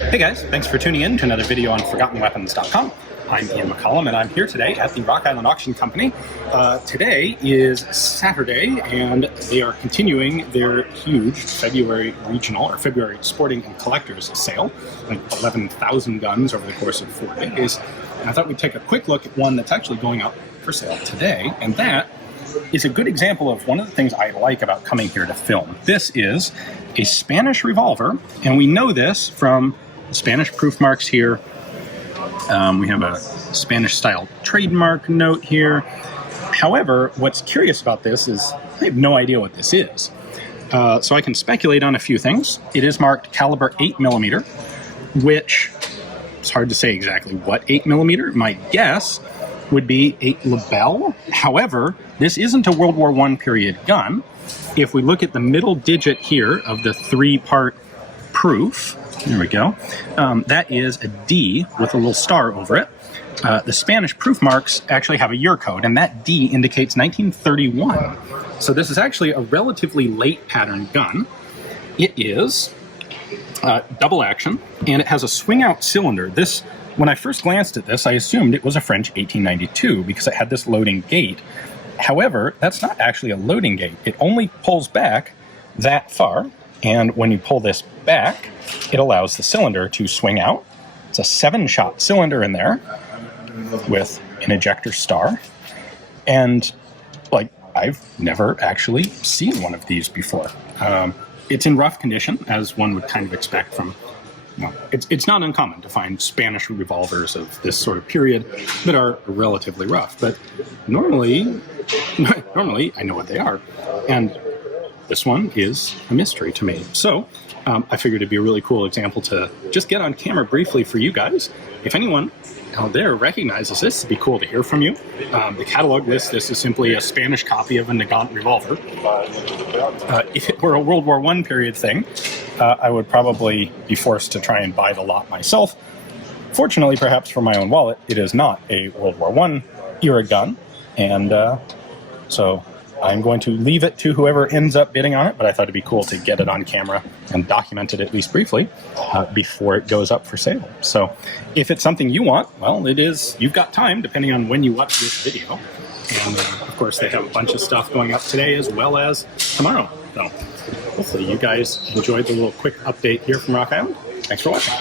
Hey guys, thanks for tuning in to another video on ForgottenWeapons.com. I'm Ian McCollum and I'm here today at the Rock Island Auction Company. Today is Saturday and they are continuing their huge February regional or February sporting and collectors sale, like 11,000 guns over the course of 4 days. And I thought we'd take a quick look at one that's actually going up for sale today, and that is a good example of one of the things I like about coming here to film. This is a Spanish revolver, and we know this from Spanish proof marks here. We have a Spanish-style trademark note here. However, what's curious about this is I have no idea what this is. So I can speculate on a few things. It is marked caliber 8mm, which it's hard to say exactly what 8mm. My guess would be 8 Lebel. However, this isn't a World War I period gun. If we look at the middle digit here of the 3-part proof, there we go. That is a D with a little star over it. The Spanish proof marks actually have a year code, and that D indicates 1931. So this is actually a relatively late pattern gun. It is double action, and it has a swing-out cylinder. This, when I first glanced at this, I assumed it was a French 1892 because it had this loading gate. However, that's not actually a loading gate. It only pulls back that far, and when you pull this back, it allows the cylinder to swing out. It's a 7-shot cylinder in there with an ejector star. And, like, I've never actually seen one of these before. It's in rough condition, as one would kind of expect from, you know, it's not uncommon to find Spanish revolvers of this sort of period that are relatively rough. But normally I know what they are. And this one is a mystery to me. So I figured it'd be a really cool example to just get on camera briefly for you guys. If anyone out there recognizes this, it'd be cool to hear from you. The catalog this is simply a Spanish copy of a Nagant revolver. If it were a World War I period thing, I would probably be forced to try and buy the lot myself. Fortunately, perhaps for my own wallet, it is not a World War I era gun, and so I'm going to leave it to whoever ends up bidding on it, but I thought it'd be cool to get it on camera and document it at least briefly before it goes up for sale. So if it's something you want, well, it is, you've got time depending on when you watch this video. And of course they have a bunch of stuff going up today as well as tomorrow. So hopefully you guys enjoyed the little quick update here from Rock Island. Thanks for watching.